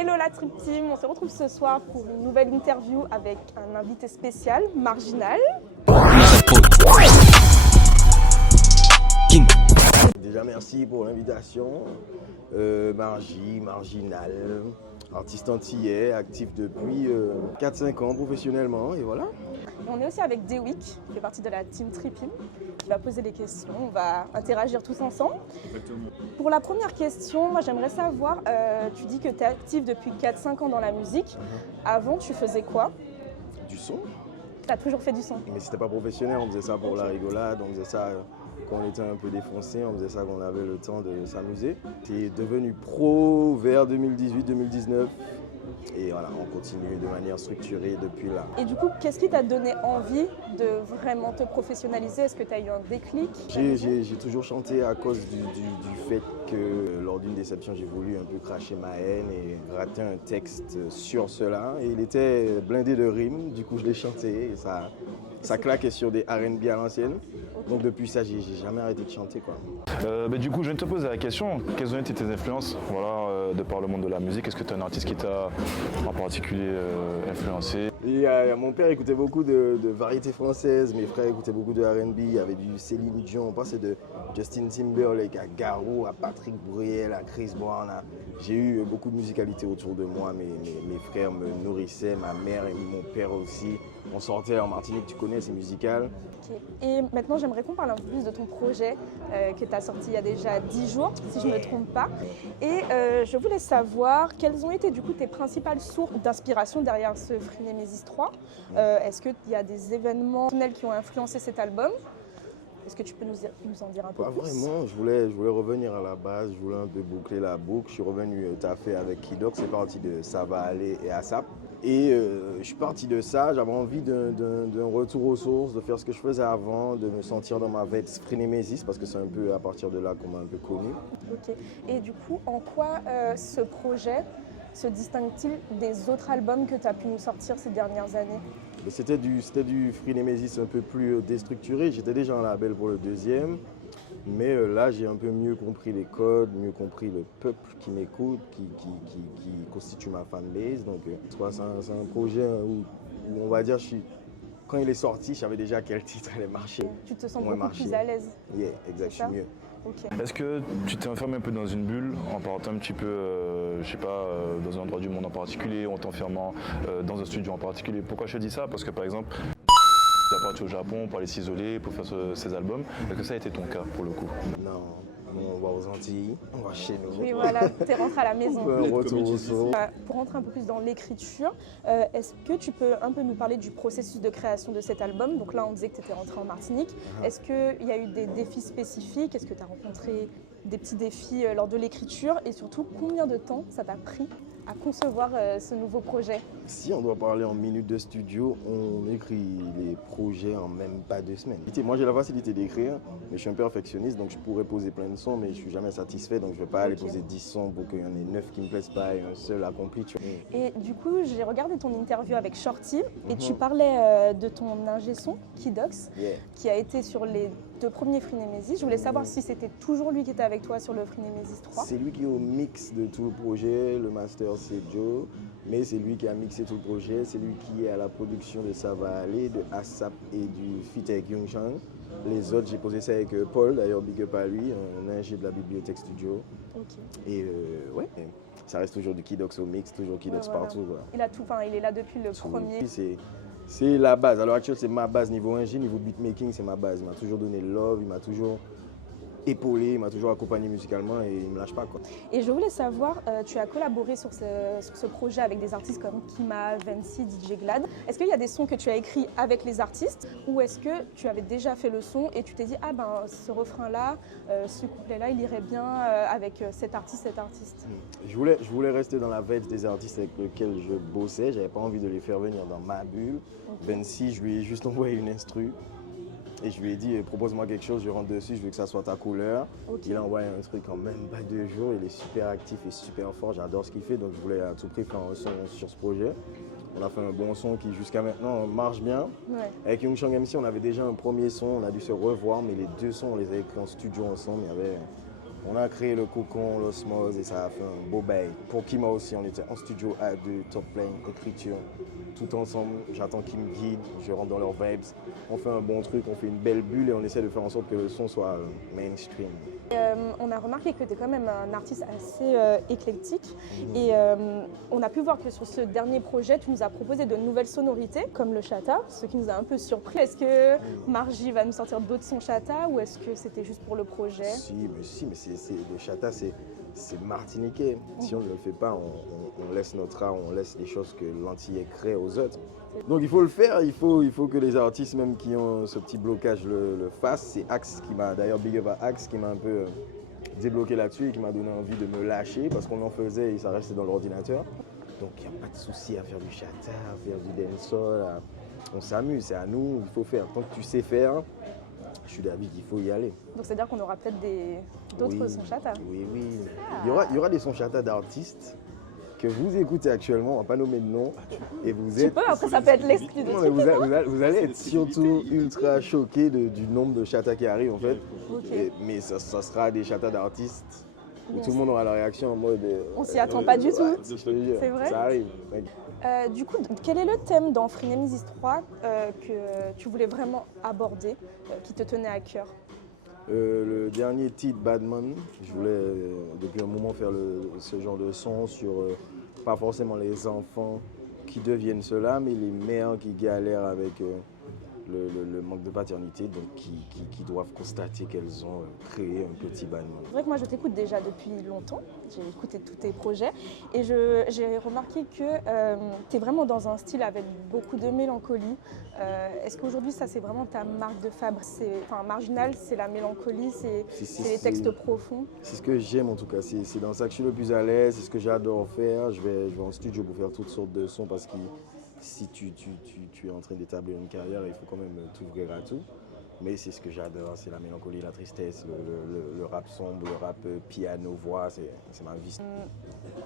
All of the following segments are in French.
Hello la Trip Team, on se retrouve ce soir pour une nouvelle interview avec un invité spécial, Marginal. Déjà merci pour l'invitation. Marginal, artiste antillais, actif depuis 4-5 ans professionnellement et voilà. Et on est aussi avec Dewick, qui fait partie de la Team Tripim, qui va poser les questions, on va interagir tous ensemble. Exactement. Pour la première question, moi j'aimerais savoir, tu dis que tu es actif depuis 4-5 ans dans la musique. Avant, tu faisais quoi? Du son. Tu as toujours fait du son? Mais c'était pas professionnel, on faisait ça pour la rigolade, on faisait ça quand on était un peu défoncé, on faisait ça quand on avait le temps de s'amuser. J'étais devenu pro vers 2018-2019. Et voilà, on continue de manière structurée depuis là. Et du coup, qu'est-ce qui t'a donné envie de vraiment te professionnaliser? Est-ce que tu as eu un déclic? J'ai toujours chanté à cause du fait que lors d'une déception, j'ai voulu un peu cracher ma haine et rater un texte sur cela. Et il était blindé de rimes, du coup je l'ai chanté et ça claquait sur des R&B à l'ancienne. Donc depuis ça, j'ai jamais arrêté de chanter, quoi. Du coup, je viens de te poser la question, quelles ont été tes influences de par le monde de la musique? Est-ce que tu as un artiste qui t'a en particulier influencé? Et, mon père écoutait beaucoup de variétés françaises, mes frères écoutaient beaucoup de R&B, il y avait du Céline Dion, on passait de Justin Timberlake à Garou, à Patrick Bruel, à Chris Brown. J'ai eu beaucoup de musicalité autour de moi, mes frères me nourrissaient, ma mère et mon père aussi. On sortait en Martinique, tu connais, c'est musical. Okay. Et maintenant, j'aimerais qu'on parle un peu plus de ton projet que tu as sorti il y a déjà 10 jours, si je ne me trompe pas. Et je voulais savoir quelles ont été du coup tes principales sources d'inspiration derrière ce Phrénémésis 3. Est-ce qu'il y a des événements qui ont influencé cet album? Est-ce que tu peux nous en dire un peu plus? Vraiment, je voulais revenir à la base, je voulais un peu boucler la boucle. Je suis revenu taffer avec Kidok, c'est parti de Ça va aller et ASAP. Et je suis parti de ça, j'avais envie d'un retour aux sources, de faire ce que je faisais avant, de me sentir dans ma vête Phrénémésis, parce que c'est un peu à partir de là qu'on m'a un peu connu. Ok. Et du coup, en quoi ce projet se distingue-t-il des autres albums que tu as pu nous sortir ces dernières années? C'était du Phrénémésis un peu plus déstructuré. J'étais déjà en label pour le deuxième. Mais là, j'ai un peu mieux compris les codes, mieux compris le peuple qui m'écoute, qui constitue ma fanbase. Donc, c'est un projet où on va dire, quand il est sorti, je savais déjà quel titre allait marcher. Tu te sens beaucoup plus à l'aise? Yeah, exact, je suis mieux. Okay. Est-ce que tu t'es enfermé un peu dans une bulle en partant un petit peu, je sais pas, dans un endroit du monde en particulier, en t'enfermant dans un studio en particulier? Pourquoi je te dis ça? Parce que par exemple, tu es parti au Japon pour aller s'isoler, pour faire ces albums. Est-ce que ça a été ton cas pour le coup? Non, on va aux Antilles, on va chez nous. Oui, voilà, tu es rentré à la maison. Pour rentrer un peu plus dans l'écriture, est-ce que tu peux un peu nous parler du processus de création de cet album? Donc là, on disait que tu étais rentré en Martinique. Est-ce qu'il y a eu des défis spécifiques? Est-ce que tu as rencontré des petits défis lors de l'écriture? Et surtout, combien de temps ça t'a pris à concevoir ce nouveau projet? Si on doit parler en minutes de studio, on écrit les projets en même pas 2 semaines. Moi j'ai la facilité d'écrire, mais je suis un perfectionniste, donc je pourrais poser plein de sons, mais je ne suis jamais satisfait, donc je ne vais pas aller poser 10 sons pour qu'il y en ait 9 qui ne me plaisent pas et un seul accompli. Et du coup, j'ai regardé ton interview avec Shorty et tu parlais de ton ingé son, Kidox, qui a été sur les 2 premiers Phrénémésis. Je voulais savoir si c'était toujours lui qui était avec toi sur le Phrénémésis 3. C'est lui qui est au mix de tout le projet, le master c'est Joe, mais c'est lui qui a mixé tout le projet, c'est lui qui est à la production de Ça va aller, de ASAP et du feat avec Young Chang. Les autres, j'ai posé ça avec Paul, d'ailleurs big up à lui, un ingé de la bibliothèque studio. Okay. Et ouais, ça reste toujours du Kidox au mix, toujours Kidox partout. Quoi. Il est là depuis le premier. C'est la base. À l'heure actuelle, c'est ma base niveau ingé, niveau beatmaking, c'est ma base. Il m'a toujours donné love, il m'a toujours épaulé, il m'a toujours accompagné musicalement et il ne me lâche pas, quoi. Et je voulais savoir, tu as collaboré sur ce projet avec des artistes comme Kima, Vency, DJ Glad. Est-ce qu'il y a des sons que tu as écrits avec les artistes ou est-ce que tu avais déjà fait le son et tu t'es dit « Ah ben ce refrain-là, ce couplet-là, il irait bien avec cet artiste ». Je voulais rester dans la veine des artistes avec lesquels je bossais. Je n'avais pas envie de les faire venir dans ma bulle. Okay. Vency, je lui ai juste envoyé une instru. Et je lui ai dit, propose-moi quelque chose, je rentre dessus, je veux que ça soit ta couleur. Okay. Il a envoyé un truc en même pas 2 jours, il est super actif et super fort, j'adore ce qu'il fait, donc je voulais à tout prix faire un son sur ce projet. On a fait un bon son qui jusqu'à maintenant marche bien. Ouais. Avec Young Chang MC, on avait déjà un premier son, on a dû se revoir, mais les 2 sons, on les a écrits en studio ensemble, il y avait On a créé le cocon, l'osmose et ça a fait un beau bail. Pour Kima aussi, on était en studio à deux, top plane, écriture, tout ensemble. J'attends qu'ils me guident, je rentre dans leurs vibes. On fait un bon truc, on fait une belle bulle et on essaie de faire en sorte que le son soit mainstream. On a remarqué que tu es quand même un artiste assez éclectique et on a pu voir que sur ce dernier projet, tu nous as proposé de nouvelles sonorités comme le chata, ce qui nous a un peu surpris. Est-ce que Margie va nous sortir d'autres sons chata ou est-ce que c'était juste pour le projet? Si, mais le chata, c'est martiniquais. Si on ne le fait pas, on laisse notre art, on laisse les choses que l'antillais crée aux autres. Donc il faut le faire, il faut que les artistes même qui ont ce petit blocage le fassent. C'est Axe qui m'a, d'ailleurs Big Up à Axe, qui m'a un peu débloqué là-dessus et qui m'a donné envie de me lâcher parce qu'on en faisait et ça restait dans l'ordinateur. Donc il n'y a pas de souci à faire du chata, à faire du dancehall. On s'amuse, c'est à nous, il faut faire. Tant que tu sais faire, je suis d'avis qu'il faut y aller. Donc c'est-à-dire qu'on aura peut-être d'autres sons chata? Oui. Il y aura des sons chata d'artistes que vous écoutez actuellement, on ne va pas nommer de nom, et vous êtes... Tu peux, après ça peut être l'exclu de Non, mais vous allez être surtout ultra choqués du nombre de chatas qui arrivent en fait. Okay. Mais ça sera des chatas d'artistes où tout le monde aura la réaction en mode... on s'y attend pas du tout. Je te jure, c'est vrai? ça arrive. Du coup, quel est le thème dans Frenemies 3 que tu voulais vraiment aborder, qui te tenait à cœur? Le dernier titre, Badman, je voulais depuis un moment faire ce genre de son sur pas forcément les enfants qui deviennent cela, mais les mères qui galèrent avec le manque de paternité, donc qui doivent constater qu'elles ont créé un petit Badman. C'est vrai que moi je t'écoute déjà depuis longtemps, j'ai écouté tous tes projets et j'ai remarqué que tu es vraiment dans un style avec beaucoup de mélancolie. Est-ce qu'aujourd'hui ça c'est vraiment ta marque de fabrique? Enfin, Marginal, c'est la mélancolie, c'est les textes profonds? C'est ce que j'aime en tout cas, c'est dans ça que je suis le plus à l'aise, c'est ce que j'adore faire. Je vais en studio pour faire toutes sortes de sons parce que si tu es en train d'établir une carrière, il faut quand même t'ouvrir à tout. Mais c'est ce que j'adore, c'est la mélancolie, la tristesse, le rap sombre, le rap piano-voix, c'est ma vie.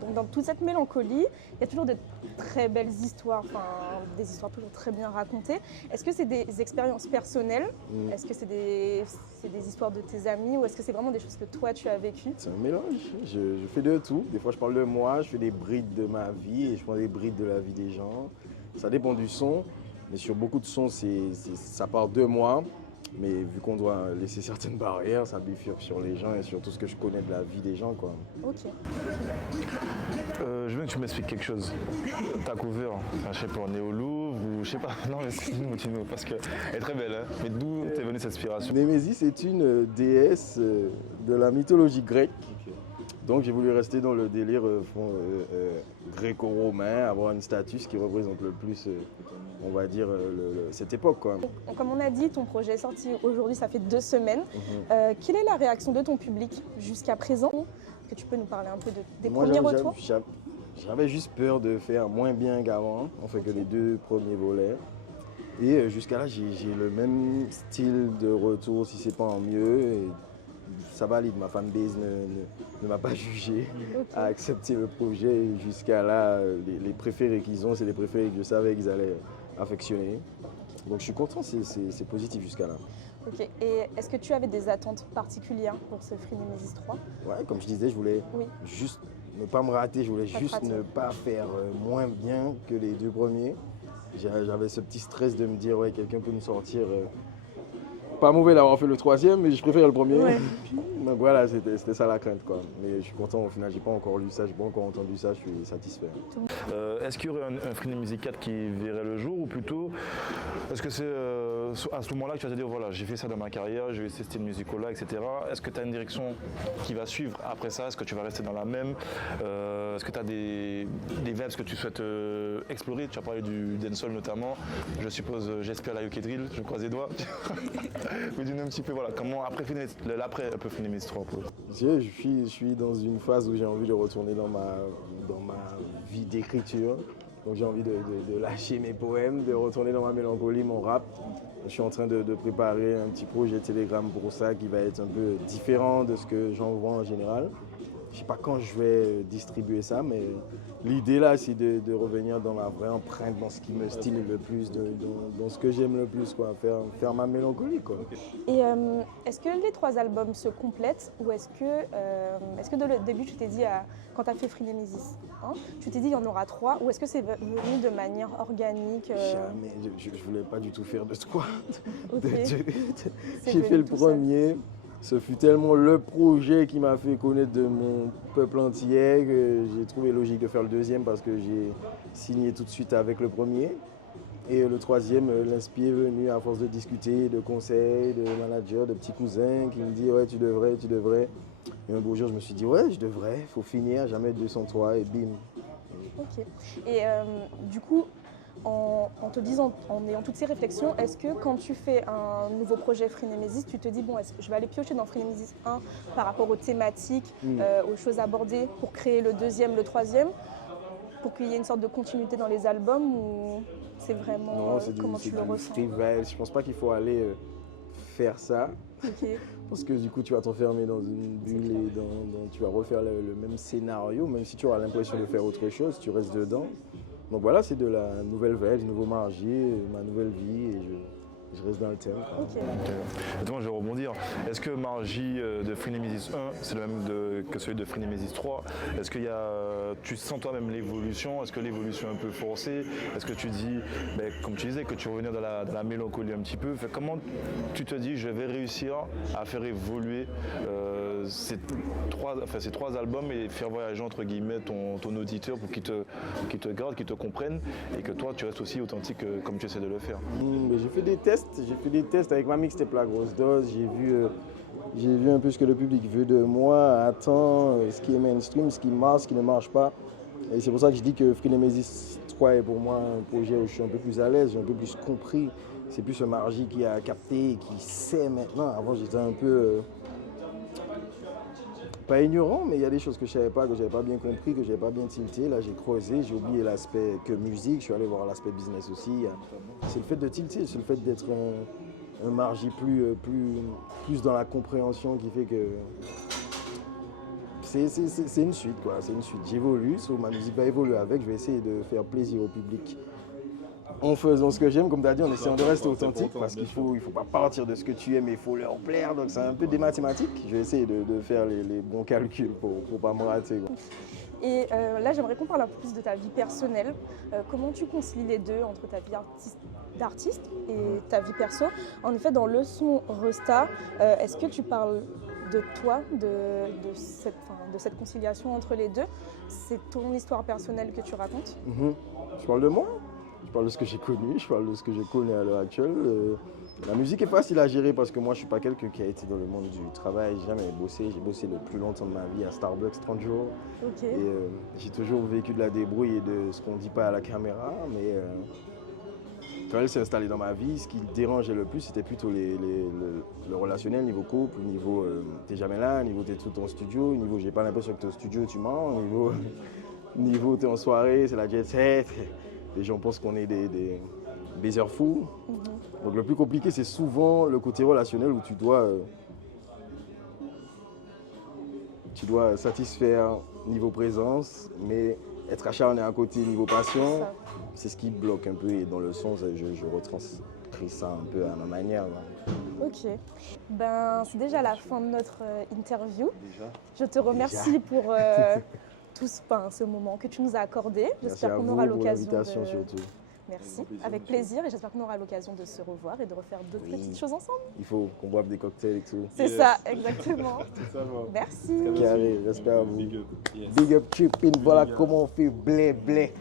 Donc dans toute cette mélancolie, il y a toujours de très belles histoires, enfin des histoires toujours très bien racontées. Est-ce que c'est des expériences personnelles? Est-ce que c'est des histoires de tes amis ou est-ce que c'est vraiment des choses que toi tu as vécues? C'est un mélange, je fais de tout. Des fois je parle de moi, je fais des brides de ma vie et je prends des brides de la vie des gens. Ça dépend du son, mais sur beaucoup de sons, ça part de moi. Mais vu qu'on doit laisser certaines barrières, ça bifurque sur les gens et sur tout ce que je connais de la vie des gens, quoi. Ok. Je veux que tu m'expliques quelque chose. Ta cover, je sais pas, on est au Louvre ou je sais pas. Non, mais dis-nous, parce qu'elle est très belle, hein. Mais d'où t'es venue cette inspiration? Némésis est une déesse de la mythologie grecque. Donc j'ai voulu rester dans le délire gréco-romain, avoir une statue qui représente le plus, on va dire, cette époque, quoi. Comme on a dit, ton projet est sorti aujourd'hui, ça fait 2 semaines. Quelle est la réaction de ton public jusqu'à présent? Est-ce que tu peux nous parler un peu des premiers retours? J'avais juste peur de faire moins bien qu'avant, on fait que les 2 premiers volets. Et jusqu'à là, j'ai le même style de retour, si c'est pas en mieux. Et ça valide, ma fanbase ne m'a pas jugé, a accepté le projet. Jusqu'à là, les préférés qu'ils ont, c'est les préférés que je savais qu'ils allaient affectionner. Donc je suis content, c'est positif jusqu'à là. Ok, et est-ce que tu avais des attentes particulières pour ce Frenemies 3? Ouais, comme je disais, je voulais juste ne pas me rater, je voulais juste ne pas faire moins bien que les 2 premiers. J'avais ce petit stress de me dire, ouais, quelqu'un peut me sortir. Pas mauvais d'avoir fait le 3e, mais je préfère le premier. Ouais. Donc voilà, c'était ça la crainte, quoi. Mais je suis content au final, j'ai pas encore lu ça, j'ai pas encore entendu ça, je suis satisfait. Est-ce qu'il y aurait un Frenemies 4 qui verrait le jour ou plutôt est-ce que c'est à ce moment-là que tu vas te dire voilà, j'ai fait ça dans ma carrière, j'ai eu ces styles musicaux-là, etc. Est-ce que tu as une direction qui va suivre après ça? Est-ce que tu vas rester dans la même? Est-ce que tu as des vibes que tu souhaites explorer? Tu as parlé du dancehall notamment. Je suppose, j'espère la UK Drill, je croise les doigts. Mais dis-nous un petit peu, voilà, comment l'après un peu Frenemies 3 pour... Je suis dans une phase où j'ai envie de retourner dans ma vie d'écriture. Donc j'ai envie de lâcher mes poèmes, de retourner dans ma mélancolie, mon rap. Je suis en train de préparer un petit projet Telegram pour ça qui va être un peu différent de ce que j'envoie en général. je sais pas quand je vais distribuer ça, mais l'idée là, c'est de revenir dans ma vraie empreinte, dans ce qui me style le plus, dans ce que j'aime le plus, quoi, faire ma mélancolie, quoi. Et est-ce que les 3 albums se complètent ou est-ce que dès le début tu t'es dit, quand tu as fait Phrénémésis, hein, tu t'es dit il y en aura 3 ou est-ce que c'est venu de manière organique Jamais, je voulais pas du tout faire de 3. Ok. J'ai fait le premier. Ce fut tellement le projet qui m'a fait connaître de mon peuple entier que j'ai trouvé logique de faire le deuxième parce que j'ai signé tout de suite avec le premier. Et le troisième, l'inspire est venu à force de discuter, de conseils, de managers, de petits cousins qui me disent ouais tu devrais. Et un beau jour je me suis dit ouais je devrais, il faut finir, jamais 203 et bim. Ok. Et du coup, en te disant, en ayant toutes ces réflexions, est-ce que quand tu fais un nouveau projet Phrénémésis, tu te dis bon, je vais aller piocher dans Phrénémésis 1 par rapport aux thématiques, aux choses abordées pour créer le deuxième, le troisième, pour qu'il y ait une sorte de continuité dans les albums ou c'est vraiment comment tu le ressens? Free vibes. Je pense pas qu'il faut aller faire ça. Okay. Parce que du coup, tu vas t'enfermer dans une bulle et tu vas refaire le même scénario, même si tu auras l'impression de faire autre chose, tu restes dedans. Donc voilà, c'est de la nouvelle veille, du nouveau Margie, ma nouvelle vie et je reste dans le thème. Okay. Moi, je vais rebondir. Est-ce que Margie de Phrénémésis 1, c'est le même que celui de Phrénémésis 3? Est-ce que tu sens toi-même l'évolution? Est-ce que l'évolution est un peu forcée? Est-ce que tu dis, comme tu disais, que tu revenais dans la mélancolie un petit peu? Comment tu te dis, je vais réussir à faire évoluer ces 3 albums et faire voyager entre guillemets ton auditeur pour qu'il te garde, qu'il te comprenne et que toi, tu restes aussi authentique comme tu essaies de le faire? J'ai fait des tests avec ma mixtape La Grosse Dose. J'ai vu un peu ce que le public veut de moi, attend, ce qui est mainstream, ce qui marche, ce qui ne marche pas. Et c'est pour ça que je dis que Phrénémésis 3 est pour moi un projet où je suis un peu plus à l'aise, j'ai un peu plus compris. C'est plus ce Margie qui a capté et qui sait maintenant. Avant, j'étais un peu pas ignorant, mais il y a des choses que je ne savais pas, que je n'avais pas bien compris, que je n'avais pas bien tilté. Là, j'ai creusé, j'ai oublié l'aspect que musique, je suis allé voir l'aspect business aussi. C'est le fait de tilter, c'est le fait d'être un Margie plus dans la compréhension qui fait que c'est une suite, quoi. C'est une suite. J'évolue, ma musique va évoluer avec, je vais essayer de faire plaisir au public. En faisant ce que j'aime, comme tu as dit, en essayant de rester authentique parce qu'il faut pas partir de ce que tu aimes, il faut leur plaire. Donc c'est un peu des mathématiques. Je vais essayer de faire les bons calculs pour pas me rater, quoi. Et là, j'aimerais qu'on parle un peu plus de ta vie personnelle. Comment tu concilies les deux entre ta vie d'artiste et ta vie perso? En effet, dans le son Resta, est-ce que tu parles de toi, de cette conciliation entre les deux? C'est ton histoire personnelle que tu racontes? Je parle de moi. Je parle de ce que j'ai connu, je parle de ce que je connais à l'heure actuelle. La musique est facile à gérer parce que moi, je ne suis pas quelqu'un qui a été dans le monde du travail. J'ai jamais bossé. J'ai bossé le plus longtemps de ma vie à Starbucks, 30 jours. Okay. Et j'ai toujours vécu de la débrouille et de ce qu'on ne dit pas à la caméra. Mais quand elle s'est installée dans ma vie, ce qui dérangeait le plus, c'était plutôt le relationnel, niveau couple, niveau t'es jamais là, niveau t'es tout en studio, niveau j'ai pas l'impression que t'es au studio, tu mens, niveau t'es en soirée, c'est la jet set. Les gens pensent qu'on est des baisers fous. Donc le plus compliqué, c'est souvent le côté relationnel où tu dois satisfaire niveau présence, mais être acharné à côté niveau passion, c'est ce qui bloque un peu. Et dans le son, je retranscris ça un peu à ma manière. Là. Ok. C'est déjà la fin de notre interview. Je te remercie pour tout ce moment que tu nous as accordé. J'espère qu'on aura l'occasion surtout. Merci, avec plaisir, et j'espère qu'on aura l'occasion de se revoir et de refaire d'autres petites choses ensemble. Il faut qu'on boive des cocktails et tout. C'est ça, exactement. Merci. Carré, respect à vous. Big up Trippin', voilà comment on fait blé blé.